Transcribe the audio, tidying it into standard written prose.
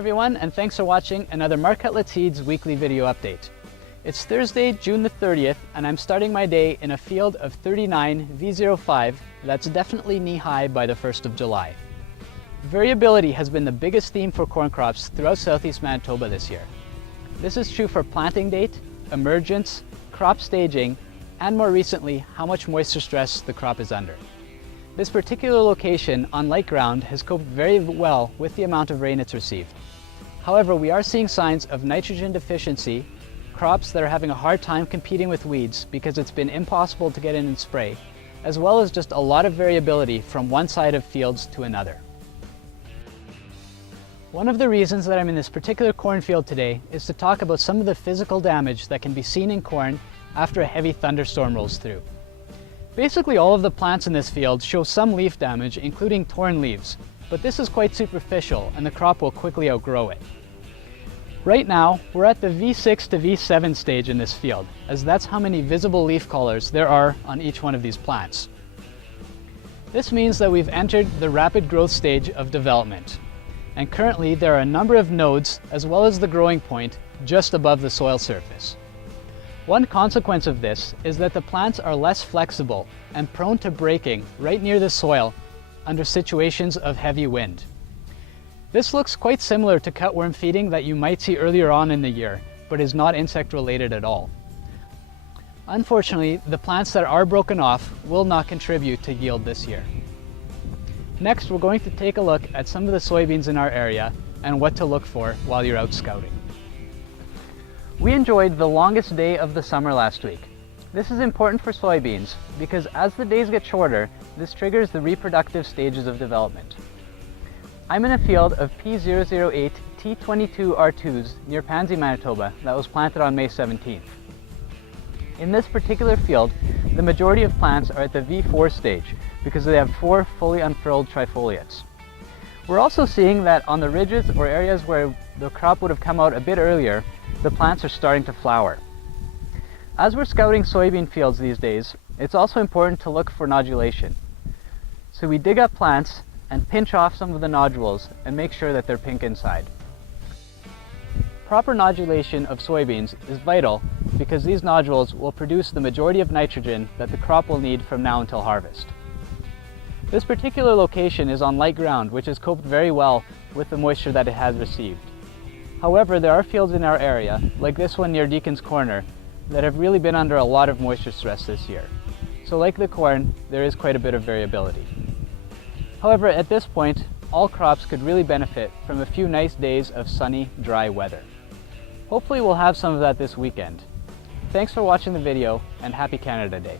everyone, and thanks for watching another Marc Hutlet Seeds weekly video update. It's Thursday, June the 30th, and I'm starting my day in a field of 39 V05 that's definitely knee-high by the 1st of July. Variability has been the biggest theme for corn crops throughout Southeast Manitoba this year. This is true for planting date, emergence, crop staging, and more recently, how much moisture stress the crop is under. This particular location on light ground has coped very well with the amount of rain it's received. However, we are seeing signs of nitrogen deficiency, crops that are having a hard time competing with weeds because it's been impossible to get in and spray, as well as just a lot of variability from one side of fields to another. One of the reasons that I'm in this particular cornfield today is to talk about some of the physical damage that can be seen in corn after a heavy thunderstorm rolls through. Basically all of the plants in this field show some leaf damage, including torn leaves, but this is quite superficial and the crop will quickly outgrow it. Right now, we're at the V6 to V7 stage in this field, as that's how many visible leaf collars there are on each one of these plants. This means that we've entered the rapid growth stage of development. And currently there are a number of nodes as well as the growing point just above the soil surface. One consequence of this is that the plants are less flexible and prone to breaking right near the soil under situations of heavy wind. This looks quite similar to cutworm feeding that you might see earlier on in the year, but is not insect related at all. Unfortunately, the plants that are broken off will not contribute to yield this year. Next, we're going to take a look at some of the soybeans in our area and what to look for while you're out scouting. We enjoyed the longest day of the summer last week. This is important for soybeans because as the days get shorter, this triggers the reproductive stages of development. I'm in a field of P008 T22 R2s near Pansy, Manitoba that was planted on May 17th. In this particular field, the majority of plants are at the V4 stage because they have 4 fully unfurled trifoliates. We're also seeing that on the ridges or areas where the crop would have come out a bit earlier, the plants are starting to flower. As we're scouting soybean fields these days, it's also important to look for nodulation. So we dig up plants and pinch off some of the nodules and make sure that they're pink inside. Proper nodulation of soybeans is vital because these nodules will produce the majority of nitrogen that the crop will need from now until harvest. This particular location is on light ground, which has coped very well with the moisture that it has received. However, there are fields in our area, like this one near Deacon's Corner, that have really been under a lot of moisture stress this year. So like the corn, there is quite a bit of variability. However, at this point, all crops could really benefit from a few nice days of sunny, dry weather. Hopefully we'll have some of that this weekend. Thanks for watching the video, and happy Canada Day.